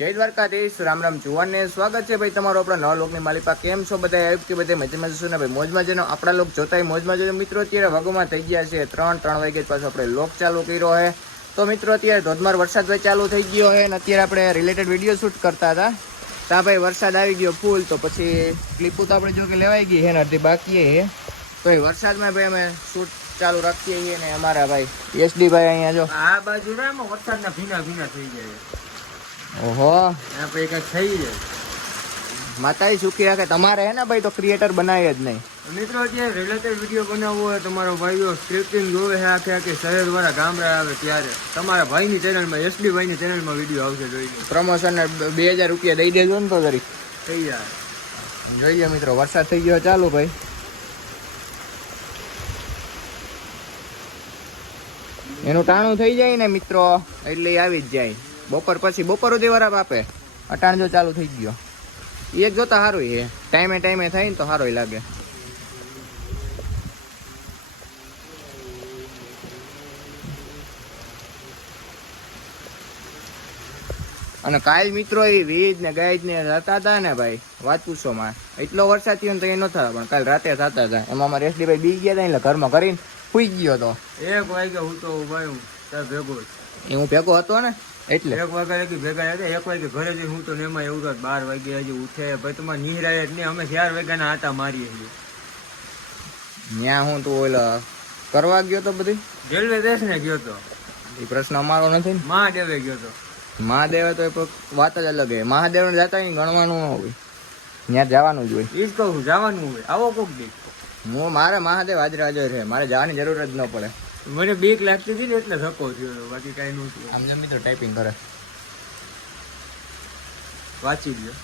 જય દ્વારકાધીશ, રામ રામ જુવાનને સ્વાગત છે ભાઈ તમારો આપણા નવા લોકની માલિકા. કેમ છો બધા આવ્યું કે બધા મજામાં જશો ને ભાઈ? મોજમાં જેનો આપણા લોક જોતા મોજમાં જજો મિત્રો અત્યારે વાગોમાં થઈ ગયા છે ત્રણ ત્રણ વાગે પાછો આપણે લોક ચાલુ કર્યો છે તો મિત્રો અત્યારે ધોધમાર વરસાદ ભાઈ ચાલુ થઈ ગયો છે અને અત્યારે આપણે રિલેટેડ વીડિયો શૂટ કરતા હતા. ત્યાં ભાઈ વરસાદ આવી ગયો ફૂલ તો પછી ક્લિપો તો આપણે જો કે લેવાઈ ગઈ છે ને અડધી બાકી છે તો એ વરસાદમાં ભાઈ અમે શૂટ ચાલુ રાખીએ છીએ ને અમારા ભાઈ એસડી ભાઈ અહીંયા જો. આ બાજુ ને વરસાદના ભીના ભીના થઈ જાય. ઓહો. આપણે કંઈક થઈ જાય. માતાએ સુખી રાખે. તમારે હે ને ભાઈ તો ક્રિએટર બનાવી જ નહીં. મિત્રો જે રિલેટેડ વીડિયો બનાવવો હોય તમારો ભાઈઓ સ્ક્રિપ્ટિંગ જોવે છે આખે આખી શહેર વાળા ગામડા આવે ત્યારે. તમારા ભાઈની ચેનલમાં એસબી ભાઈની ચેનલમાં વીડિયો આવશે જોઈ લો. પ્રમોશન બે હજાર રૂપિયા દઈ દેજો ને તો જરી. થઈ જાય. જોઈએ મિત્રો વરસાદ થઈ ગયો. ચાલુ ભાઈ. એનું ટાણું થઈ જાય ને મિત્રો એટલે આવી જ જાય. બપોર પછી બપોર સુધી વરાપ આપે. અટાણ જો ચાલુ થઈ ગયો. એ જોતા સારું એ ટાઈમે ટાઈમે થાય ને તો સારો લાગે. અને કાલ મિત્રો એ વીજ ને ગાય ને જતા હતા ને ભાઈ વાત પૂછો માં એટલો વરસાદ થયો ને તો એ ન થતા પણ કાલ રાતે થતા હતા. એમાં અમારે એસડી ભાઈ બી ગયા હતા એટલે ઘરમાં કરીને સુઈ ગયો તો. એક વાગ્યા હું તો ભાઈ હું ભેગો એ હું ભેગો હતો ને? એટલે. એક વાગે લગી ભેગા હતા એક વાગે ઘરે જઈ હું તો ને એમાં એવું તો બાર વાગે હજી ઉઠે. ભાઈ તમારે નિહરાય જ નહીં. અમે ચાર વાગ્યાના આટા મારીએ છીએ ત્યાં હું તો ઓલા કરવા ગયો તો બધી? રેલવે દેશ ને ગયો તો. એ પ્રશ્ન અમારો નથી ને? મહાદેવે ગયો તો. મહાદેવ તો એ વાત જ અલગ છે. મહાદેવ ને જતા ગણવાનું ન હોય. ત્યાં જવાનું જ હોય. એ જ કહું જવાનું હોય. આવો કોક દેખ હું મારે મહાદેવ હાજર હાજર છે. મારે જવાની જરૂર જ ન પડે. મને બીક લાગતી હતી ને એટલે ધક્કો થયો હતો. બાકી કઈ નહોતું. આમ જમી તો ટાઈપિંગ કરે. વાંચી લ્યો.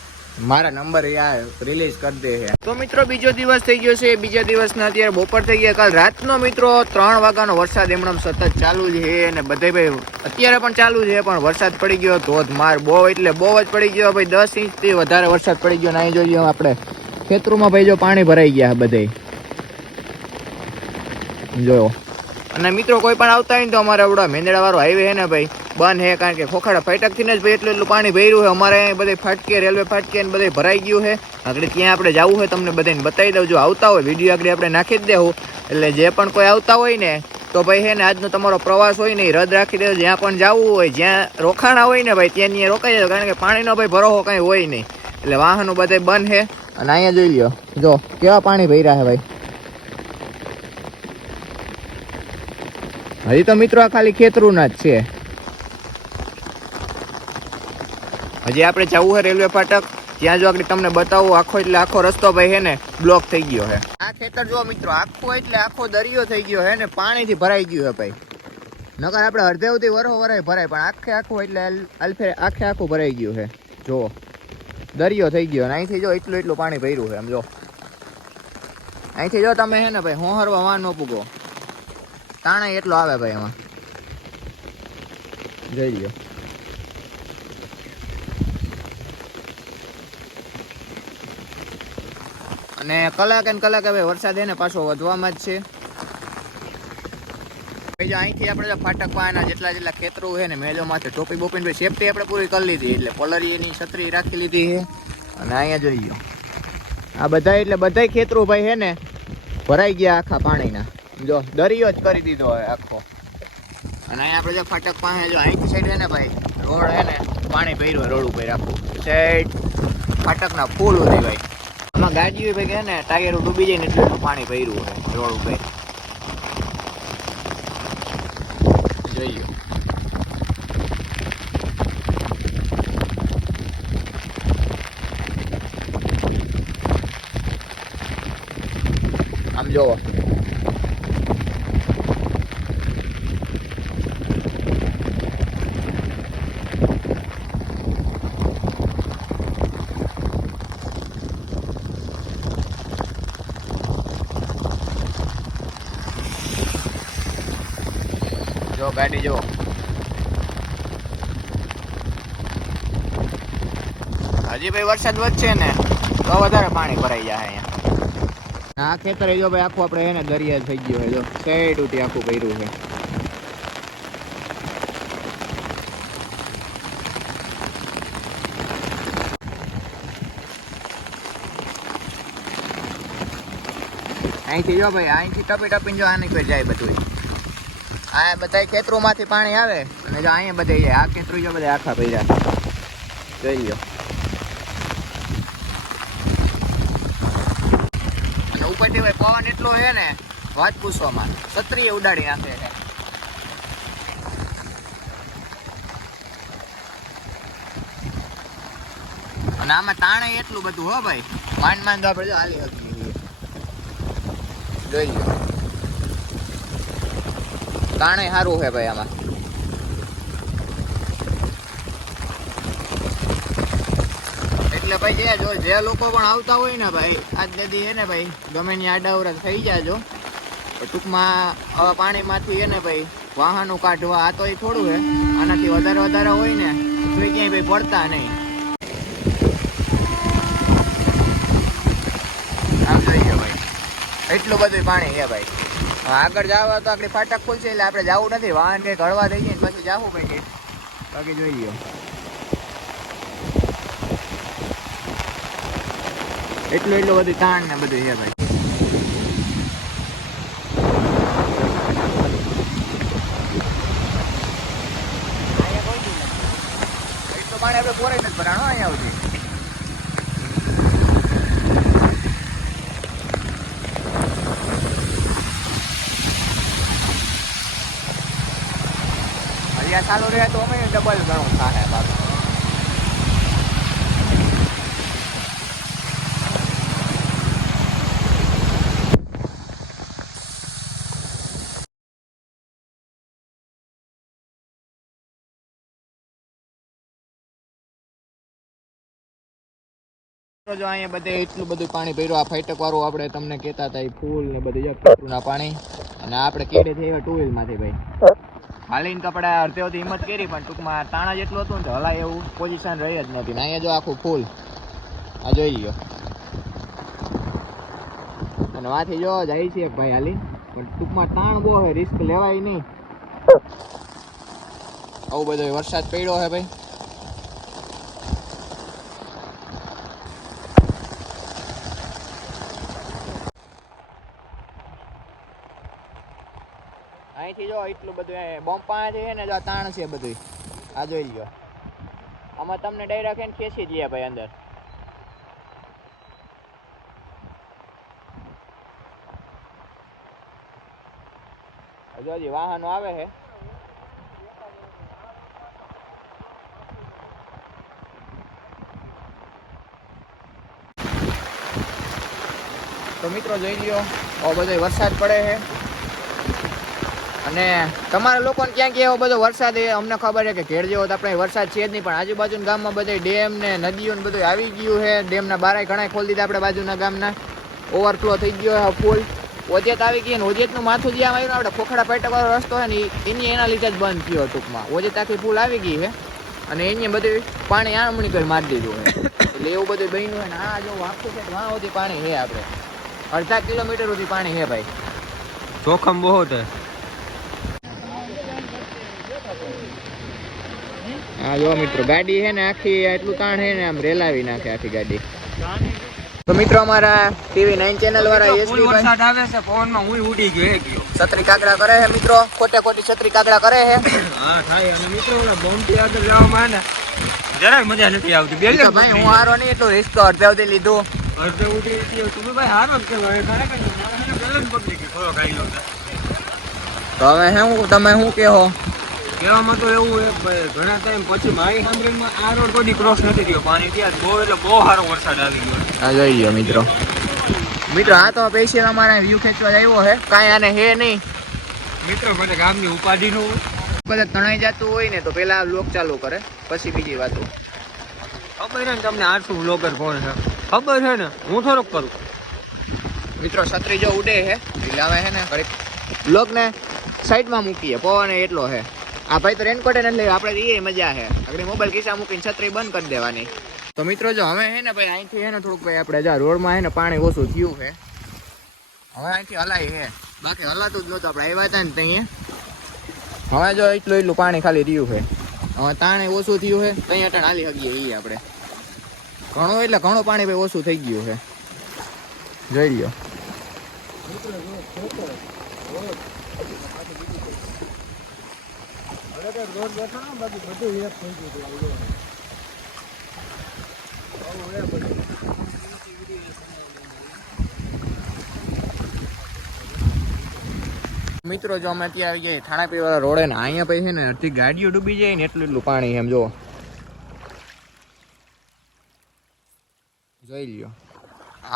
મારા નંબર યાર રિલીઝ કરી દે છે. તો મિત્રો બીજો દિવસ થઈ ગયો છે. બીજા દિવસના અત્યારે બપોર થઈ ગયા. કાલ રાતનો મિત્રો ત્રણ વાગ્યાનો વરસાદ એમણે સતત ચાલુ છે અને બધે ભાઈ અત્યારે પણ ચાલુ છે પણ વરસાદ પડી ગયો. ધોધમાર બહુ એટલે બહુ જ પડી ગયો. ભાઈ દસ ઇંચથી વધારે વરસાદ પડી ગયો. નાઈ જોઈએ આપણે ખેતરોમાં ભાઈ જો પાણી ભરાઈ ગયા બધે. જો અને મિત્રો, કોઈ પણ આવતા હોય ને તો અમારે આવડા મેંદડા વાળો હાઈવે છે ને ભાઈ, બંધ છે, કારણ કે ખોખાડા ફાટકથી જ ભાઈ, એટલું એટલું પાણી ભર્યું છે. અમારે બધે ફાટકે, રેલવે ફાટકે ને બધે ભરાઈ ગયું છે. આગળ ત્યાં આપણે જવું હોય તમને બધાને બતાવી દઉં. જો આવતા હોય, વીડિયો આગળ આપણે નાખી જ દેવું. એટલે જે પણ કોઈ આવતા હોય ને, તો ભાઈ છે ને, આજનો તમારો પ્રવાસ હોય ને રદ રાખી દેજો. જ્યાં પણ જવું હોય, જ્યાં રોકાણા હોય ને ભાઈ, ત્યાં ત્યાં રોકાઈ જાય, કારણ કે પાણીનો ભાઈ ભરોહો કાંઈ હોય નહીં. એટલે વાહનો બધે બંધ છે. અને અહીંયા જોઈ લ્યો, જો કેવા પાણી ભર્યા છે ભાઈ. હજી તો મિત્રો આ ખાલી ખેતરુંના જ છે. હજી આપણે જવું છે રેલવે ફાટક. ત્યાં જો આગળ તમને બતાવું આખો એટલે આખો રસ્તો ભાઈ હે ને બ્લોક થઈ ગયો છે આ ખેતર જો મિત્રો આખો એટલે આખો દરિયો થઈ ગયો છે ને પાણીથી ભરાઈ ગયું છે ભાઈ. નકર આપણે અડધે સુધી વરહો વરાય ભરાય પણ આખે આખું એટલે અલ- અલ્ફે આખે આખું ભરાઈ ગયું છે જો દરિયો થઈ ગયો અને અહીંથી જો એટલું એટલું પાણી ભર્યું છે એમ જો. અહીંથી જો તમે હે ને ભાઈ હોહરવા વાન ન પૂગો. તાણે એટલો આવે ભાઈ એમાં. જોઈ લ્યો. અને કલાક ને કલાક હવે વરસાદ એને પાછો વધવામાં જ છે. અહીંથી આપણે ફાટકવાના ફાટક પાના જેટલા જેટલા ખેતરો છે ને મેલો માથે ટોપી બોપી ભાઈ સેફટી આપણે પૂરી કરી લીધી એટલે પલરી એની છત્રી રાખી લીધી છે. અને અહીંયા જોઈ ગયો આ બધા એટલે બધાય ખેતરો ભાઈ છે ને ભરાઈ ગયા આખા પાણીના. જો, દરિયો જ કરી દીધો હવે આખો. અને અહીંયા આપણે જો ફાટક પાસે જો અહીંથી સાઈડ હે ને ભાઈ, રોડ હે ને, પાણી ભર્યું રોડ ઉપર આખું. સાઈડ ફાટકના ફૂલ ઉધી ભાઈ આમાં ગાડીઓ ભાઈ કે ને, ટાયરો ડૂબી જાય ને એટલું પાણી ભર્યું હોય, રોડ ઉપર. જોઈએ. આમ જોવો. ગાડી જો. હજી ભાઈ વરસાદ વધશે ને, તો વધારે પાણી ભરાઈ જાય અહીંયા. આ ખેતર જો ભાઈ, આખું આપણે એને દરિયા થઈ ગયો હોય, જો. સેડ ઉઠી આખું કર્યું છે. અહીંથી જો ભાઈ, અહીંથી ટપી ટપીને જો આની પર જાય બધું આ બધા ખેતરોમાંથી પાણી આવે અને જો અહીંયા બધે આ ખેતરો જો બધા આખા ભર્યા. જોઈ લો અને ઉપરથી ભાઈ પવન એટલો છે ને, વાત પૂછવામાં. છત્રીએ ઉડાડી નાખે છે. અને આમાં તાણે એટલું બધું હો ભાઈ. માંડ માંડ આપણે હાલી શકીએ જોઈ લો તાણે સારું છે ભાઈ આમાં. એટલે ભાઈ જે જો જે લોકો પણ આવતા હોય ને ભાઈ, આજ દાદી છે ને ભાઈ, ગમે ની આડાવરા થઈ જાજો. તો ટૂંકમાં આવા પાણીમાંથી હે ને ભાઈ, વાહનો કાઢવા, આ તો એ થોડું છે આનાથી વધારે વધારે હોય ને, તો એ ક્યાંય ભાઈ પડતા નહીં. આમ જોઈ લો ભાઈ, એટલું બધું પાણી છે ભાઈ. આગળ જવા તો આપણી ફાટક ખુલશે એટલે આપણે જવું નથી. વાહન કંઈક હળવા થઈ જાય પછી જવું કંઈક. બાકી જોઈ લો એટલું એટલું બધું તાણ ને બધું છે ભાઈ. પાણી આપણે પોરે નથી ભરાણો અહીંયા સુધી. અહીંયા ચાલુ રહે તો અમે ડબલ ઘણું થાય બાપા જો અહીંયા બધે એટલું બધું પાણી ભર્યું, આ ફાઈટક વાળું આપણે તમને કહેતા હતા, એ ફૂલ ને બધું ના પાણી. અને આપણે કેડે થઈ ટુ વ્હીલમાંથી ભાઈ. હાલીને કપડા અડધે અડધી હિંમત કરી, પણ ટૂંકમાં તાણા જેટલું હતું ને, હલાય એવું પોઝિશન રહી જ નથી ને અહીંયા જો આખું ફૂલ આ જોઈ લ્યો. અને વાથી જો જાય છે ભાઈ હાલી પણ ટૂંકમાં તાણ બહુ છે રિસ્ક લેવાય નહીં. આવું બધો વરસાદ પડ્યો છે ભાઈ. અહીંથી જો એટલું બધું એ બોમ્પા છે ને જો તાણ છે બધું આ જોઈ લો આમાં તમને ડાયરેક્ટ એને ખેંચી જઈએ ભાઈ અંદર. હજુ વાહનો આવે છે. તો મિત્રો જોઈ લ્યો બધો વરસાદ પડે છે. અને તમારા લોકોને ક્યાં ક્યાં એવો બધો વરસાદ એ અમને ખબર છે કે ઘેર જેવો તો આપણે વરસાદ છે જ નહીં, પણ આજુબાજુના ગામમાં બધે ડેમ ને નદીઓ ને બધું આવી ગયું છે. ડેમના બારાય ઘણા ખોલી દીધા આપણે બાજુના ગામના. ઓવરફ્લો થઈ ગયો છે ફૂલ ઓજેત આવી ગઈ અને ઓજેતનું માથું જે આમ આવ્યું આપણે ખોખડા પેટકવાળો રસ્તો છે ને એની એના લીધે જ બંધ થયો ટૂંકમાં. ઓજેત આખી ફૂલ આવી ગઈ છે અને એને બધું પાણી આમણી કરી મારી દીધું હોય એટલે એવું બધું બન્યું હોય ને આ જો આખું છે વાં સુધી પાણી છે આપણે. અડધા કિલોમીટર સુધી પાણી છે ભાઈ. જોખમ બહુ છે. હા જો મિત્રો ગાડી છે ને આખી એટલું તાણ છે ને આમ રેલાવી નાખે આખી ગાડી. તો મિત્રો અમારા ટીવી નાઇન ચેનલ વાળા ફૂલ વરસાદ આવે છે પવનમાં હું ઉડી ગયો એ ગયો. છત્રી કાગડા કરે છે મિત્રો. ખોટે ખોટી છત્રી કાગડા કરે છે. હા થાય. અને મિત્રો ઓલા આગળ જવામાં ને જરાય મજા નથી આવતી. બે ભાઈ હું હારો નહીં એટલું રિસ્ક અડધે લીધું. અડધે ઉડી તમે ભાઈ હારો જ ખરેખર તો હવે શું તમે શું કહો? કહેવામાં તો એવું છે ઘણા ટાઈમ પછી મારી સાંભળીમાં આ રોડ કોઈ ક્રોસ નથી થયો. પાણી ત્યાં બહુ એટલે બહુ સારો વરસાદ આવી ગયો. આ જોઈ ગયો મિત્રો. મિત્રો આ તો પૈસા અમારા વ્યૂ ખેંચવા આવ્યો છે. કાંઈ આને હે નહીં. મિત્રો મને ગામની ઉપાધિનું બધા તણાઈ જતું હોય ને તો પેલા લોક ચાલુ કરે. પછી બીજી વાતો. ખબર છે ને તમને આઠસો બ્લોગર કોણ છે? ખબર છે ને? હું થોડોક કરું. મિત્રો છત્રી જો ઉડે છે એટલે આવે છે ને ઘડીક. બ્લોગને સાઈડમાં મૂકીએ. પવન એટલો છે. આ ભાઈ તો રેનકોટ એને લઈ, આપણે એ મજા છે આગળ મોબાઈલ ખિસ્સા મૂકીને છત્રી બંધ કરી દેવાની. તો મિત્રો, જો હવે હે ને ભાઈ, અહીંથી છે ને થોડુંક ભાઈ, આપણે જા, રોડમાં હે ને પાણી ઓછું થયું છે હવે અહીંથી હલાય છે બાકી હલાતું જ નહોતું, આપણે આવ્યા હતા ને ત્યાં. હવે જો એટલું એટલું પાણી ખાલી રહ્યું છે હવે તાણે ઓછું થયું છે ત્યાં અટણ હાલી શકીએ એ આપણે. ઘણું એટલે ઘણું પાણી ભાઈ ઓછું થઈ ગયું છે જોઈ લ્યો. હવે રોડ બેઠો ને બાકી બધું એક થઈ ગયું હતું આવું હે બધું. મિત્રો જો અમે અત્યારે આવી ગયા થાણા પીવાળા રોડે ને અહીંયા પછી છે ને અડધી ગાડીઓ ડૂબી જાય ને એટલું એટલું પાણી એમ જો જોઈ લ્યો.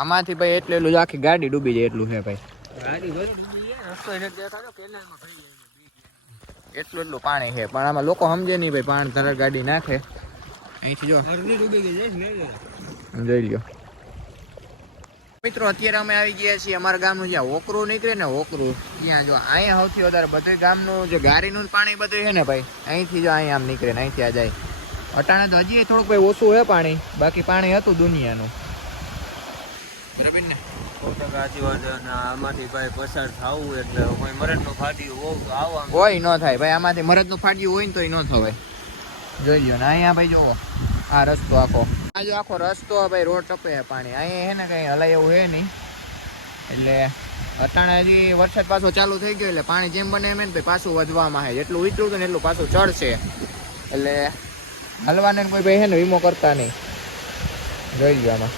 આમાંથી ભાઈ એટલું એટલું આખી ગાડી ડૂબી જાય એટલું છે ભાઈ. ગાડી એટલું એટલું પાણી છે પણ આમાં લોકો સમજે નહીં ભાઈ પાણી તરત ગાડી નાખે. અહીંથી જો. જોઈ લ્યો. મિત્રો અત્યારે અમે આવી ગયા છીએ અમારા ગામનું જ્યાં ઓકરું નીકળે ને ઓકરું ત્યાં જો અહીંયા સૌથી વધારે બધું ગામનું જે ગારીનું પાણી બધું છે ને ભાઈ અહીંથી જો અહીંયા આમ નીકળે ને અહીંથી આ જાય. અટાણે તો હજી થોડુંક ભાઈ ઓછું છે પાણી બાકી પાણી હતું દુનિયાનું. સાચી વાત આમાંથી ભાઈ પસાર થવું એટલે કોઈ મરણનું ફાટ્યું હોવું આવવાનું હોય ન થાય ભાઈ, આમાંથી મરદનું ફાટ્યું હોય ને તોય ન થવાય. જોઈ લ્યો ને, અહીંયા ભાઈ જોવો, આ રસ્તો આખો. આ આખો રસ્તો ભાઈ, રોડ ટપે પાણી. અહીંયા હે ને કંઈ હલાય એવું હે નહીં. એટલે અટાણે હજી વરસાદ પાછો ચાલુ થઈ ગયો એટલે પાણી જેમ બને એમ ભાઈ પાછું વધવામાં આવે જેટલું ઉતર્યું હતું ને એટલું પાછું ચડશે. એટલે હલવાને કોઈ ભાઈ હે ને વીમો કરતા નહીં. જોઈ લ્યો આમાં.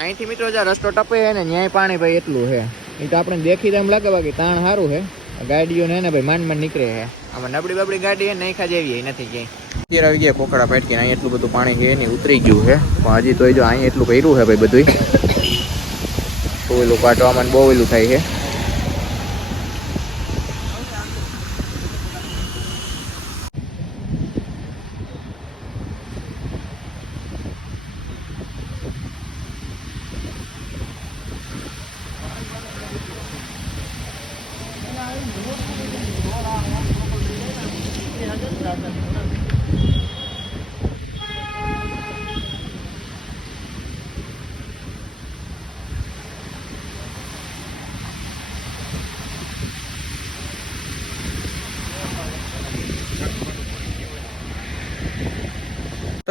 અહીંથી મિત્રો જે રસ્તો ટપે ને, ન્યાય પાણી ભાઈ એટલું છે. એ તો આપણે દેખી એમ લાગે બાકી તાણ સારું છે. ગાડીઓ ને ભાઈ માંડ માંડ નીકળે છે. આમાં નબળી બબડી ગાડી નહીં ખાજ એવી નથી ક્યાંય. અત્યારે આવી ગયા કોકડા ફેટકી અહીં એટલું બધું પાણી છે નહીં ઉતરી ગયું છે. પણ હજી તો જો અહીં એટલું કર્યું છે ભાઈ બધું ઓલું કાઢવામાં બહુ ઓલું થાય છે.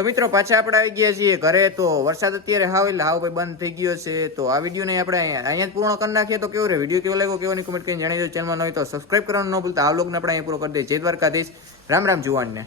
તો મિત્રો પાછા આપણે આવી ગયા છીએ ઘરે, તો વરસાદ અત્યારે હાવ એટલે હાવ ભાઈ બંધ થઈ ગયો છે. તો આ વિડીયોને આપણે અહીંયા પૂર્ણ કરી નાખીએ. તો કેવું રહે વીડિયો કેવો લાગ્યો? કેવાની કમેન્ટ કરીને જણાવી દો. ચેનલમાં ન હોય તો સબસ્ક્રાઇબ કરવાનું ન ભૂલતા. આ લોકોને આપણે અહીંયા પૂરો કરી દઈએ. જય દ્વારકાધીશ. રામ રામ જુવાનને.